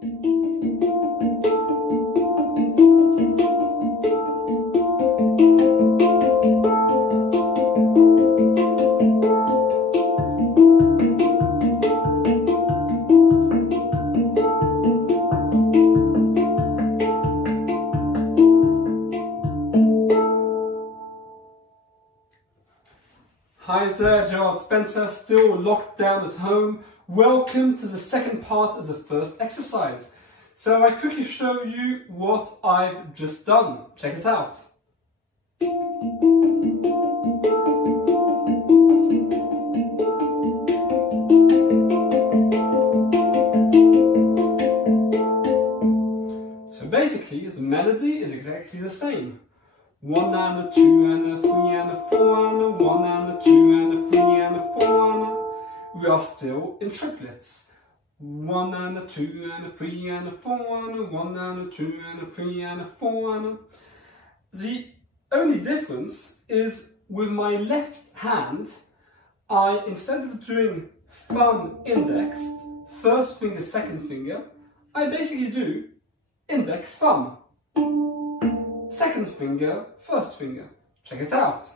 Hi there, Gerard Spencer, still locked down at home. Welcome to the second part of the first exercise. So I quickly show you what I've just done. Check it out. So basically, the melody is exactly the same. 1 and a 2 and a 3 and a 4 and a 1 and a 2 and a 3 and a 4 and a... We are still in triplets. 1 and a 2 and a 3 and a 4 and a 1 and a 2 and a 3 and a 4 and a... The only difference is with my left hand, instead of doing thumb index, first finger, second finger, I basically do index thumb. Second finger, first finger. Check it out.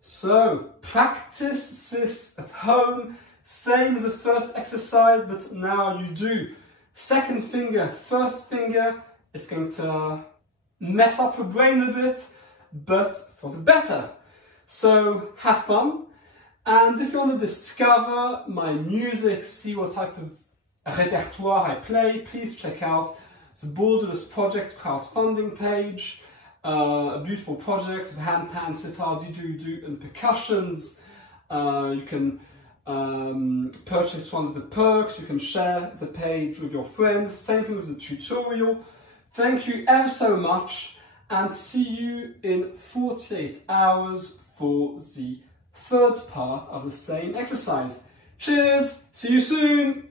So, practice this at home. Same as the first exercise, but now you do second finger, first finger. It's going to mess up your brain a bit, but for the better. So have fun. And if you want to discover my music, see what type of repertoire I play, please check out the Borderless Project crowdfunding page. A beautiful project with handpan, sitar, didgeridoo and percussions. You can purchase one of the perks, you can share the page with your friends, same thing with the tutorial. Thank you ever so much and see you in 48 hours for the third part of the same exercise. Cheers, see you soon!